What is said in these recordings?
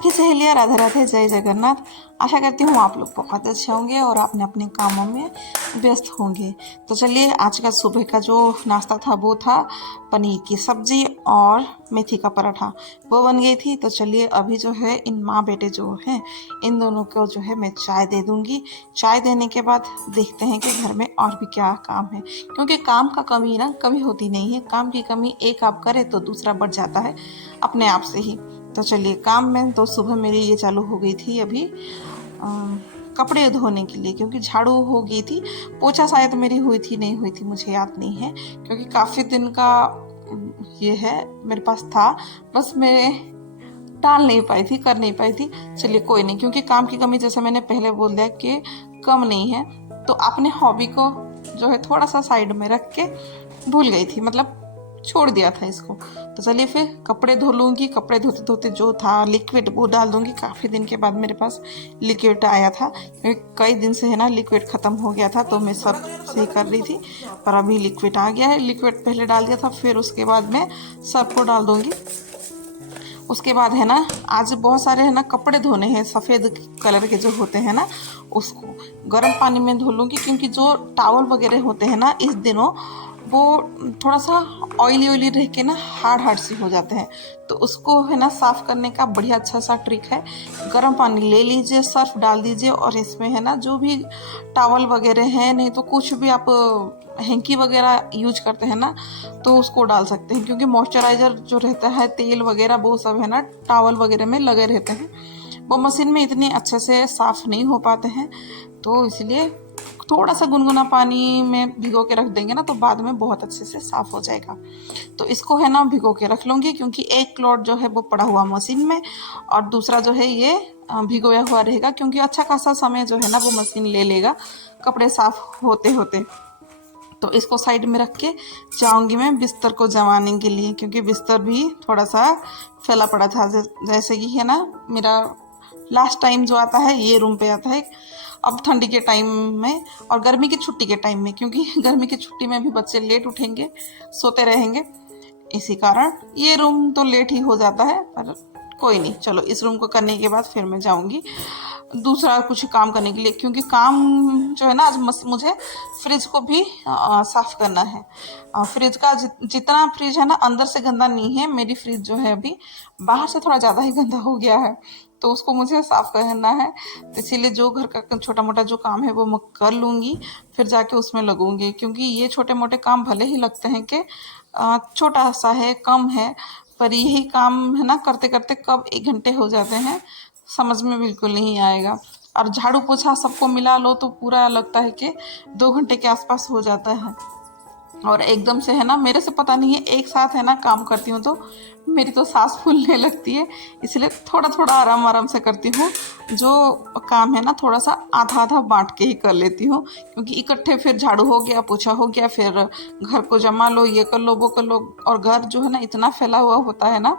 सखी सहेलियाँ, राधे राधे, जय जगन्नाथ। आशा करती हूँ आप लोग बहुत अच्छे होंगे और अपने अपने कामों में व्यस्त होंगे। तो चलिए, आज का सुबह का जो नाश्ता था वो था पनीर की सब्जी और मेथी का पराठा, वो बन गई थी। तो चलिए, अभी जो है इन माँ बेटे जो हैं, इन दोनों को जो है मैं चाय दे दूँगी। चाय देने के बाद देखते हैं कि घर में और भी क्या काम है, क्योंकि काम का कमी ना कभी होती नहीं है। काम की कमी एक आप करें तो दूसरा बढ़ जाता है अपने आप से ही। तो चलिए, काम में तो सुबह मेरी ये चालू हो गई थी अभी कपड़े धोने के लिए, क्योंकि झाड़ू हो गई थी। पोछा शायद मेरी हुई थी, नहीं हुई थी, मुझे याद नहीं है, क्योंकि काफ़ी दिन का ये है मेरे पास था। बस मैं डाल नहीं पाई थी, कर नहीं पाई थी। चलिए कोई नहीं, क्योंकि काम की कमी जैसे मैंने पहले बोल दिया कि कम नहीं है, तो अपने हॉबी को जो है थोड़ा सा साइड में रख के भूल गई थी, मतलब छोड़ दिया था इसको। तो चलिए फिर कपड़े धो लूँगी। कपड़े धोते धोते जो था लिक्विड वो डाल दूँगी। काफ़ी दिन के बाद मेरे पास लिक्विड आया था, क्योंकि कई दिन से है ना लिक्विड ख़त्म हो गया था, तो मैं सब सही कर रही थी। पर अभी लिक्विड आ गया है। लिक्विड पहले डाल दिया था, फिर उसके बाद मैं सर्फ को डाल दूँगी। उसके बाद है ना, आज बहुत सारे है ना कपड़े धोने हैं, सफ़ेद कलर के जो होते हैं ना, उसको गर्म पानी में धो लूँगी, क्योंकि जो टावल वगैरह होते हैं ना इस दिनों, वो थोड़ा सा ऑयली ऑयली रह के ना हार्ड हार्ड से हो जाते हैं। तो उसको है ना साफ़ करने का बढ़िया अच्छा सा ट्रिक है। गर्म पानी ले लीजिए, सर्फ डाल दीजिए, और इसमें है ना जो भी टावल वगैरह हैं, नहीं तो कुछ भी आप हैंकी वगैरह यूज करते हैं ना, तो उसको डाल सकते हैं, क्योंकि मॉइस्चराइज़र जो रहता है, तेल वगैरह वो सब है ना टावल वगैरह में लगे रहते हैं। वो मशीन में इतने अच्छे से साफ़ नहीं हो पाते हैं, तो इसलिए थोड़ा सा गुनगुना पानी में भिगो के रख देंगे ना, तो बाद में बहुत अच्छे से साफ़ हो जाएगा। तो इसको है ना भिगो के रख लूँगी, क्योंकि एक लोड जो है वो पड़ा हुआ मशीन में, और दूसरा जो है ये भिगोया हुआ रहेगा, क्योंकि अच्छा खासा समय जो है ना वो मशीन ले लेगा कपड़े साफ़ होते होते। तो इसको साइड में रख के जाऊँगी मैं बिस्तर को जमाने के लिए, क्योंकि बिस्तर भी थोड़ा सा फैला पड़ा था। जैसे कि है ना मेरा लास्ट टाइम जो आता है ये रूम पे आता है, अब ठंडी के टाइम में और गर्मी की छुट्टी के टाइम में, क्योंकि गर्मी की छुट्टी में भी बच्चे लेट उठेंगे, सोते रहेंगे, इसी कारण ये रूम तो लेट ही हो जाता है। पर कोई नहीं, चलो इस रूम को करने के बाद फिर मैं जाऊंगी दूसरा कुछ काम करने के लिए, क्योंकि काम जो है ना आज मुझे फ्रिज को भी साफ़ करना है। फ्रिज का जितना फ्रिज है ना अंदर से गंदा नहीं है, मेरी फ्रिज जो है अभी बाहर से थोड़ा ज़्यादा ही गंदा हो गया है, तो उसको मुझे साफ़ करना है। तो इसीलिए जो घर का छोटा मोटा जो काम है वो मैं कर लूँगी, फिर जाके उसमें लगूंगी, क्योंकि ये छोटे मोटे काम भले ही लगते हैं कि छोटा सा है, कम है, पर यही काम है ना करते करते कब 1 घंटे हो जाते हैं समझ में बिल्कुल नहीं आएगा। और झाड़ू पोछा सबको मिला लो तो पूरा लगता है कि 2 घंटे के आसपास हो जाता है। और एकदम से है ना मेरे से पता नहीं है, एक साथ है ना काम करती हूँ तो मेरी तो सांस फूलने लगती है, इसलिए थोड़ा थोड़ा आराम आराम से करती हूँ। जो काम है ना थोड़ा सा आधा आधा बांट के ही कर लेती हूँ, क्योंकि इकट्ठे फिर झाड़ू हो गया, पोछा हो गया, फिर घर को जमा लो, ये कर लो वो कर लो, और घर जो है ना इतना फैला हुआ होता है ना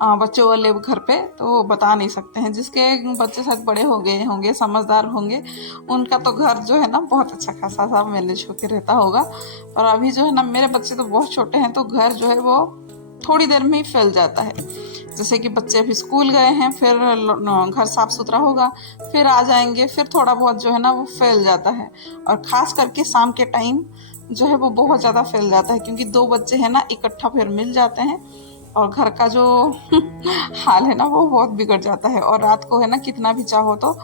बच्चों वाले घर पे, तो बता नहीं सकते हैं। जिसके बच्चे शायद बड़े हो गए होंगे, समझदार होंगे, उनका तो घर जो है ना बहुत अच्छा खासा सा मैनेज होकर रहता होगा। और अभी जो है ना मेरे बच्चे तो बहुत छोटे हैं, तो घर जो है वो थोड़ी देर में ही फैल जाता है। जैसे कि बच्चे अभी स्कूल गए हैं, फिर घर साफ सुथरा होगा, फिर आ जाएंगे, फिर थोड़ा बहुत जो है ना वो फैल जाता है। और ख़ास करके शाम के टाइम जो है वो बहुत ज़्यादा फैल जाता है, क्योंकि 2 बच्चे हैं ना इकट्ठा फिर मिल जाते हैं, और घर का जो हाल है ना वो बहुत बिगड़ जाता है। और रात को है ना कितना भी चाहो तो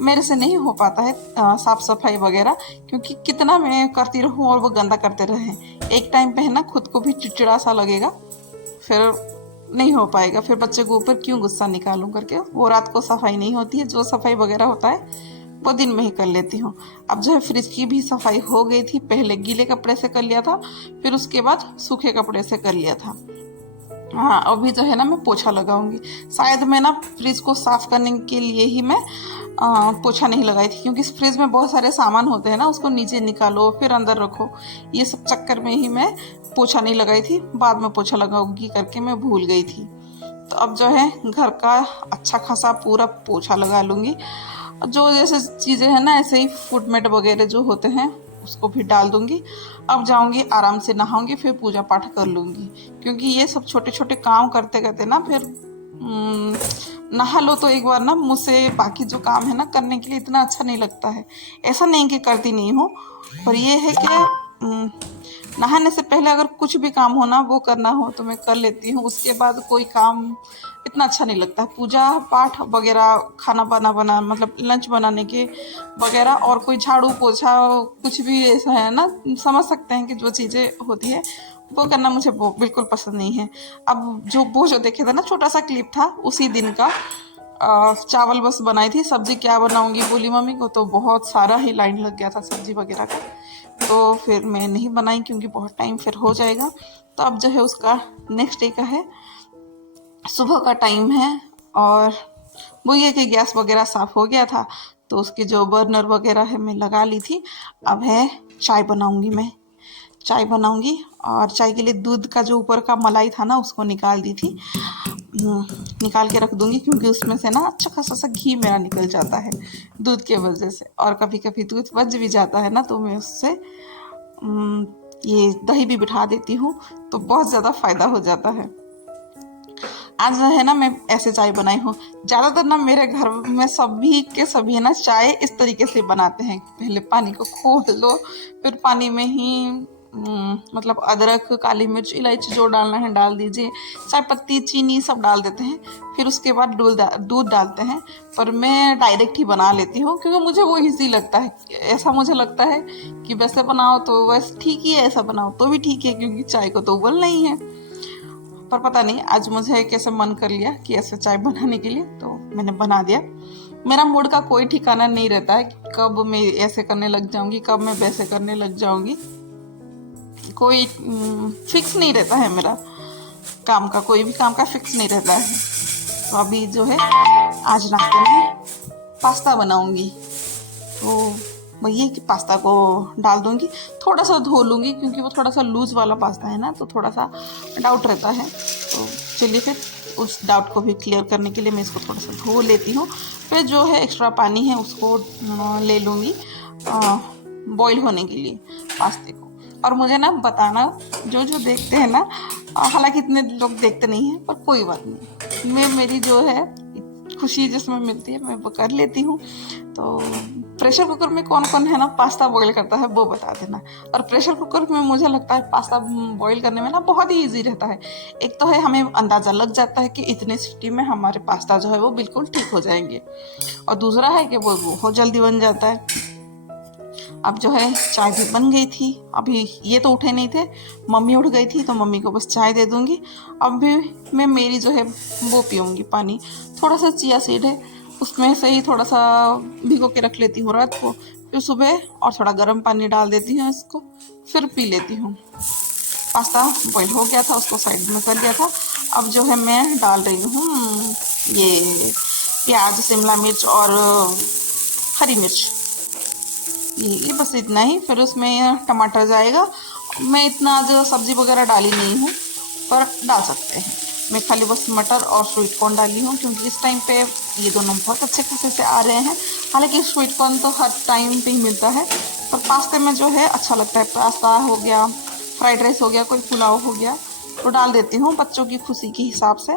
मेरे से नहीं हो पाता है साफ सफाई वगैरह, क्योंकि कितना मैं करती रहूँ और वो गंदा करते रहें, एक टाइम पे है ना खुद को भी चिड़चिड़ा सा लगेगा, फिर नहीं हो पाएगा। फिर बच्चे के ऊपर क्यों गुस्सा निकालूं करके वो रात को सफाई नहीं होती है। जो सफाई वगैरह होता है वो दिन में ही कर लेती हूँ। अब जो है फ्रिज की भी सफाई हो गई थी, पहले गीले कपड़े से कर लिया था, फिर उसके बाद सूखे कपड़े से कर लिया था। हाँ, अभी जो है ना मैं पोछा लगाऊंगी। शायद मैं ना फ्रिज को साफ करने के लिए ही मैं पोछा नहीं लगाई थी, क्योंकि फ्रिज में बहुत सारे सामान होते हैं ना, उसको नीचे निकालो फिर अंदर रखो, ये सब चक्कर में ही मैं पोछा नहीं लगाई थी। बाद में पोछा लगाऊंगी करके मैं भूल गई थी। तो अब जो है घर का अच्छा खासा पूरा पोछा लगा लूँगी। जो जैसे चीज़ें हैं ना ऐसे ही फूड मेट वगैरह जो होते हैं उसको भी डाल दूंगी। अब जाऊंगी आराम से नहाऊंगी, फिर पूजा पाठ कर लूँगी, क्योंकि ये सब छोटे छोटे काम करते करते ना फिर नहा लो तो एक बार ना मुझसे बाकी जो काम है ना करने के लिए इतना अच्छा नहीं लगता है। ऐसा नहीं कि करती नहीं हूँ, पर ये है कि नहाने से पहले अगर कुछ भी काम हो ना वो करना हो तो मैं कर लेती हूँ, उसके बाद कोई काम इतना अच्छा नहीं लगता। पूजा पाठ वगैरह, खाना बना मतलब लंच बनाने के वगैरह, और कोई झाड़ू पोछा कुछ भी ऐसा है ना, समझ सकते हैं कि जो चीज़ें होती है वो करना मुझे वो बिल्कुल पसंद नहीं है। अब जो देखे थे ना, छोटा सा क्लिप था उसी दिन का। चावल बस बनाई थी, सब्जी क्या बनाऊंगी बोली मम्मी को, तो बहुत सारा ही लाइन लग गया था सब्जी वगैरह का, तो फिर मैं नहीं बनाई क्योंकि बहुत टाइम फिर हो जाएगा। तो अब जो है उसका नेक्स्ट डे का है, सुबह का टाइम है, और वो ये कि गैस वगैरह साफ़ हो गया था तो उसकी जो बर्नर वगैरह है मैं लगा ली थी। अब है चाय बनाऊंगी, मैं चाय बनाऊंगी, और चाय के लिए दूध का जो ऊपर का मलाई था ना उसको निकाल दी थी, निकाल के रख दूंगी क्योंकि उसमें से ना अच्छा खासा सा घी मेरा निकल जाता है दूध के वजह से, और कभी कभी दूध बच भी जाता है ना तो मैं उससे ये दही भी बिठा देती हूँ, तो बहुत ज़्यादा फ़ायदा हो जाता है। आज जो है ना मैं ऐसे चाय बनाई हूँ। ज़्यादातर ना मेरे घर में सभी के सभी ना चाय इस तरीके से बनाते हैं, पहले पानी को खोल लो, फिर पानी में ही मतलब अदरक, काली मिर्च, इलायची जो डालना है डाल दीजिए, चाय पत्ती, चीनी सब डाल देते हैं, फिर उसके बाद दूध डालते हैं। पर मैं डायरेक्ट ही बना लेती हूँ क्योंकि मुझे वो ईजी लगता है। ऐसा मुझे लगता है कि वैसे बनाओ तो वैसे ठीक ही है, ऐसा बनाओ तो भी ठीक है, क्योंकि चाय को तो उबलना ही है। पर पता नहीं आज मुझे कैसे मन कर लिया कि ऐसे चाय बनाने के लिए, तो मैंने बना दिया। मेरा मूड का कोई ठिकाना नहीं रहता है कि कब मैं ऐसे करने लग जाऊंगी, कब मैं वैसे करने लग जाऊंगी, कोई फिक्स नहीं रहता है मेरा काम का, कोई भी काम का फिक्स नहीं रहता है। तो अभी जो है आज नाश्ते में पास्ता बनाऊंगी, तो वही कि पास्ता को डाल दूंगी, थोड़ा सा धो लूँगी क्योंकि वो थोड़ा सा लूज़ वाला पास्ता है ना, तो थोड़ा सा डाउट रहता है। तो चलिए फिर उस डाउट को भी क्लियर करने के लिए मैं इसको थोड़ा सा धो लेती हूँ। फिर जो है एक्स्ट्रा पानी है उसको ले लूँगी बॉईल होने के लिए पास्ते को। और मुझे ना बताना, जो जो देखते हैं ना, हालांकि इतने लोग देखते नहीं हैं पर कोई बात नहीं, मैं मेरी जो है खुशी जिसमें मिलती है मैं वो कर लेती हूँ। तो प्रेशर कुकर में कौन कौन है ना पास्ता बॉईल करता है वो बता देना। और प्रेशर कुकर में मुझे लगता है पास्ता बॉईल करने में ना बहुत ही इजी रहता है। एक तो है हमें अंदाज़ा लग जाता है कि इतने सीटी में हमारे पास्ता जो है वो बिल्कुल ठीक हो जाएंगे, और दूसरा है कि वो बहुत जल्दी बन जाता है। अब जो है चाय भी बन गई थी, अभी ये तो उठे नहीं थे, मम्मी उठ गई थी तो मम्मी को बस चाय दे दूंगी। अब भी मैं मेरी जो है वो पीऊँगी पानी, थोड़ा सा चिया सीड है उसमें से ही थोड़ा सा भिगो के रख लेती हूँ रात को, फिर सुबह और थोड़ा गर्म पानी डाल देती हूँ इसको, फिर पी लेती हूँ। पास्ता बॉईल हो गया था, उसको साइड में कर लिया था। अब जो है मैं डाल रही हूँ ये प्याज, शिमला मिर्च और हरी मिर्च, ये बस इतना ही। फिर उसमें टमाटर जाएगा। मैं इतना जो सब्ज़ी वगैरह डाली नहीं हूँ, पर डाल सकते हैं। मैं खाली बस मटर और स्वीट कॉर्न डाली हूँ क्योंकि इस टाइम पे ये दोनों बहुत अच्छे खासे से आ रहे हैं। हालांकि स्वीट कॉर्न तो हर टाइम पे ही मिलता है, पर पास्ते में जो है अच्छा लगता है। पास्ता हो गया, फ्राइड राइस हो गया, कोई पुलाव हो गया, तो डाल देती हूँ बच्चों की खुशी के हिसाब से।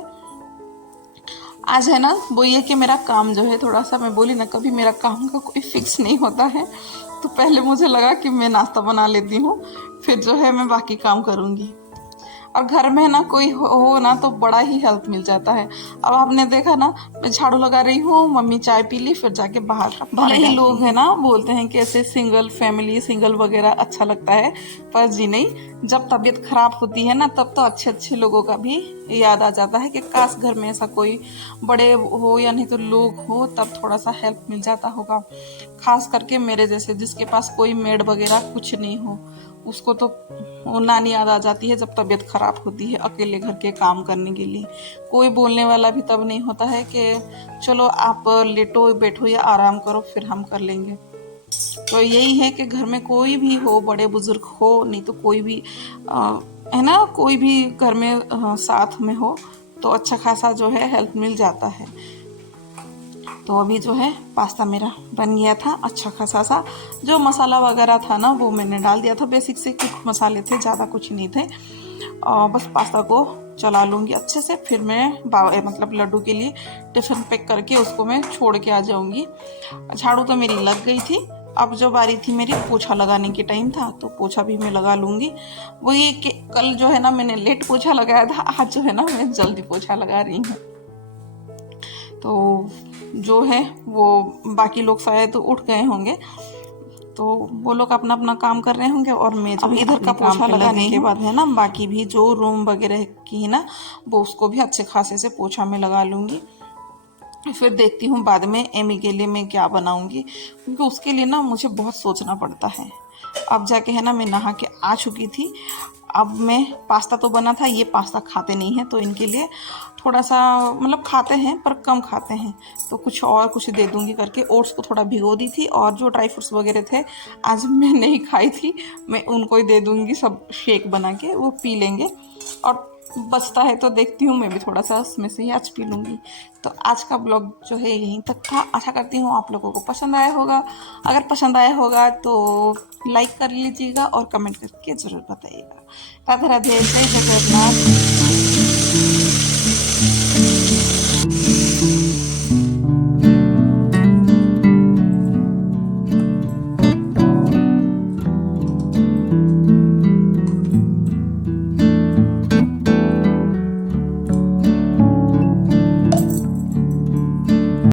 आज है ना वो ये कि मेरा काम जो है थोड़ा सा, मैं बोली ना कभी मेरा काम का कोई फिक्स नहीं होता है, तो पहले मुझे लगा कि मैं नाश्ता बना लेती हूँ, फिर जो है मैं बाकी काम करूँगी। और घर में ना कोई हो ना तो बड़ा ही हेल्प मिल जाता है। अब आपने देखा ना, मैं झाड़ू लगा रही हूँ, मम्मी चाय पी ली, फिर जाके बाहर भले ही लोग है ना बोलते हैं कि ऐसे सिंगल फैमिली, सिंगल वगैरह अच्छा लगता है, पर जी नहीं, जब तबीयत खराब होती है ना तब तो अच्छे अच्छे लोगों का भी याद आ जाता है कि काश घर में ऐसा कोई बड़े हो या नहीं तो लोग हो, तब थोड़ा सा हेल्प मिल जाता होगा। खास करके मेरे जैसे जिसके पास कोई मेड वगैरह कुछ नहीं हो, उसको तो वो नानी याद आ जाती है जब तबीयत खराब होती है, अकेले घर के काम करने के लिए। कोई बोलने वाला भी तब नहीं होता है कि चलो आप लेटो बैठो या आराम करो फिर हम कर लेंगे। तो यही है कि घर में कोई भी हो, बड़े बुजुर्ग हो, नहीं तो कोई भी है ना, कोई भी घर में साथ में हो तो अच्छा खासा जो है हेल्प मिल जाता है। तो अभी जो है पास्ता मेरा बन गया था अच्छा खासा सा। जो मसाला वगैरह था ना वो मैंने डाल दिया था, बेसिक से कुछ मसाले थे, ज़्यादा कुछ नहीं थे। और बस पास्ता को चला लूँगी अच्छे से। फिर मैं मतलब लड्डू के लिए टिफ़िन पैक करके उसको मैं छोड़ के आ जाऊँगी। झाड़ू तो मेरी लग गई थी, अब जो बारी थी मेरी पोछा लगाने के टाइम था, तो पोछा भी मैं लगा लूँगी। वही कि कल जो है ना मैंने लेट पोछा लगाया था, आज जो है ना मैं जल्दी पोछा लगा रही हूँ। तो जो है वो बाकी लोग शायद उठ गए होंगे, तो वो लोग अपना अपना काम कर रहे होंगे और मैं जो इधर का पोछा लगाने के बाद है ना बाकी भी जो रूम वगैरह की है ना वो उसको भी अच्छे खासे से पोछा में लगा लूँगी। फिर देखती हूँ बाद में एमी के लिए मैं क्या बनाऊँगी, क्योंकि उसके लिए ना मुझे बहुत सोचना पड़ता है। अब जाके है ना मैं नहा के आ चुकी थी। अब मैं पास्ता तो बना था, ये पास्ता खाते नहीं हैं तो इनके लिए थोड़ा सा मतलब खाते हैं पर कम खाते हैं, तो कुछ दे दूंगी करके ओट्स को थोड़ा भिगो दी थी। और जो ड्राई फ्रूट्स वगैरह थे आज मैं नहीं खाई थी, मैं उनको ही दे दूंगी, सब शेक बना के वो पी लेंगे। और बचता है तो देखती हूँ मैं भी थोड़ा सा उसमें से ही आज पी लूँगी। तो आज का ब्लॉग जो है यहीं तक था। आशा करती हूँ आप लोगों को पसंद आया होगा। अगर पसंद आया होगा तो लाइक कर लीजिएगा और कमेंट करके ज़रूर बताइएगा। राधे राधे, जय जगन्नाथ।